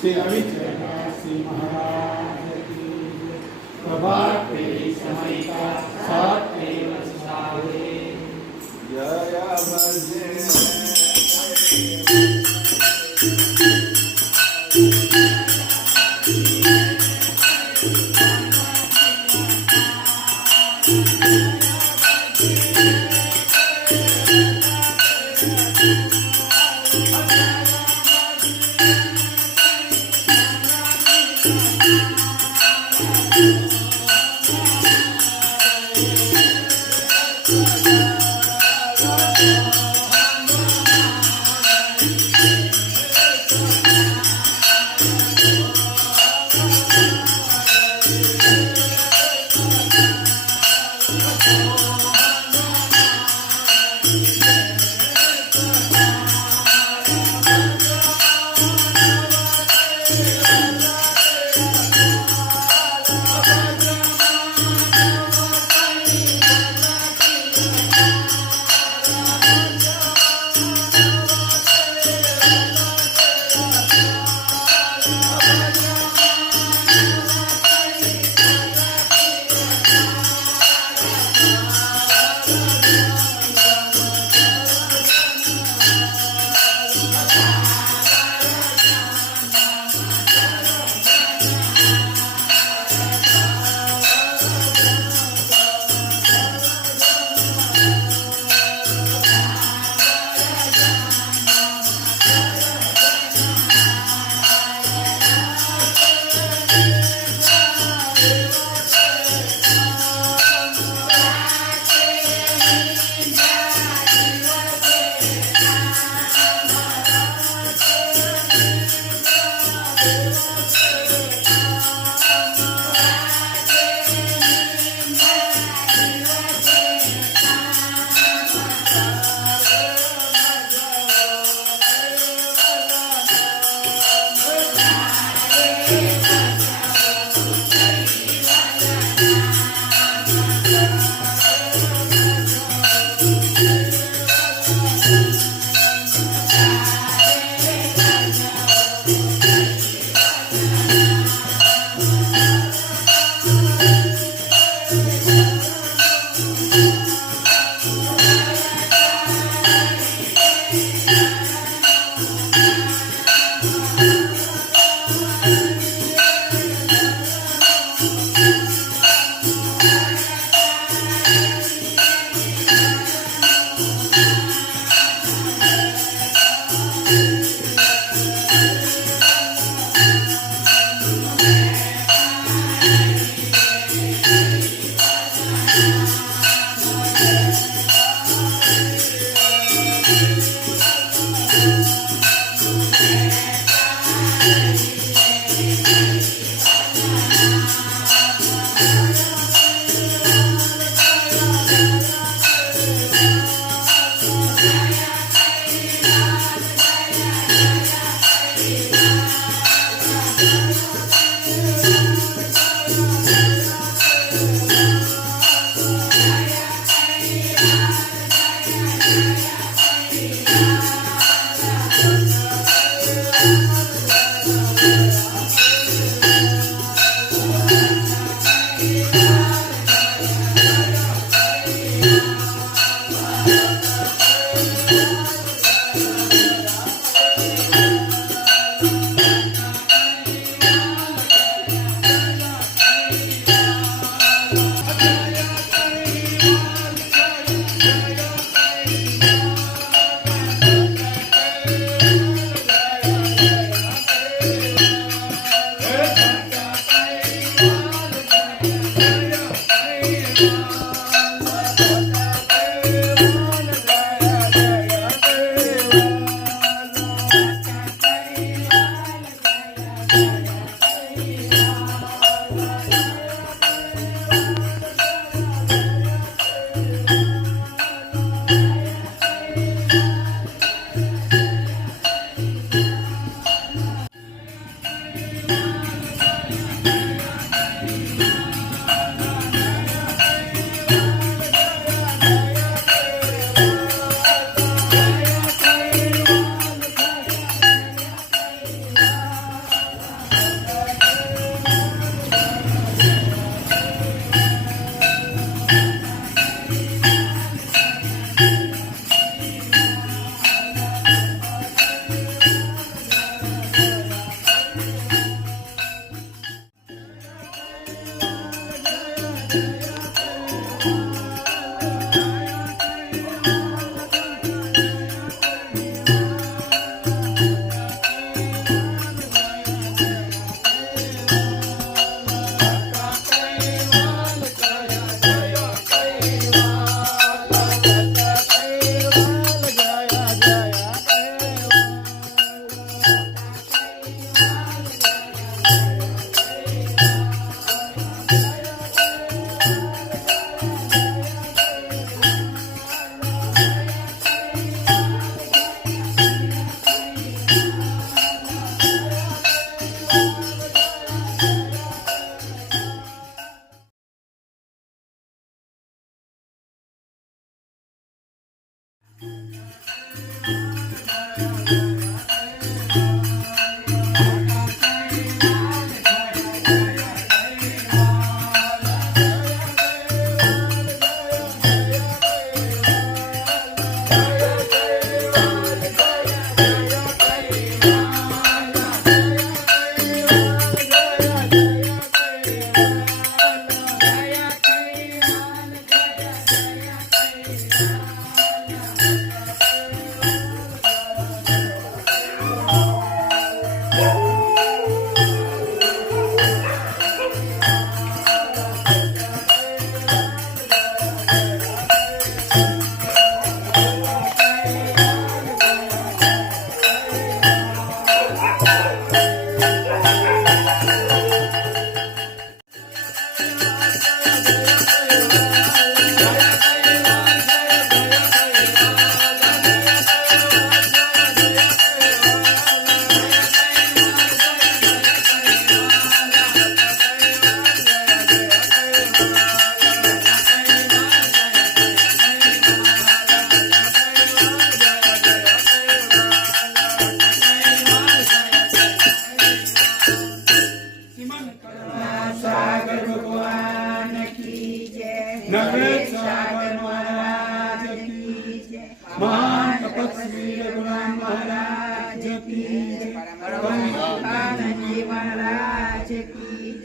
सेवित श्री महाराज की समय का साथ जय बजे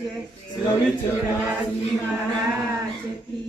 जय विठ्ठल राज महाराज की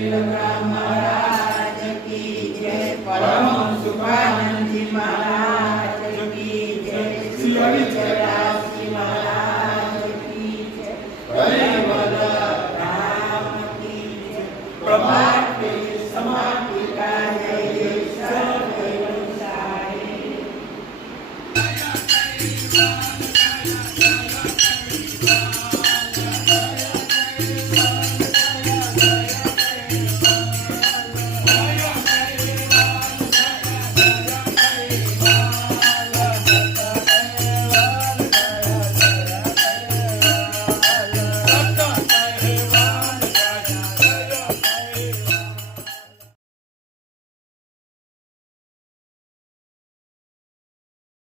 feel around.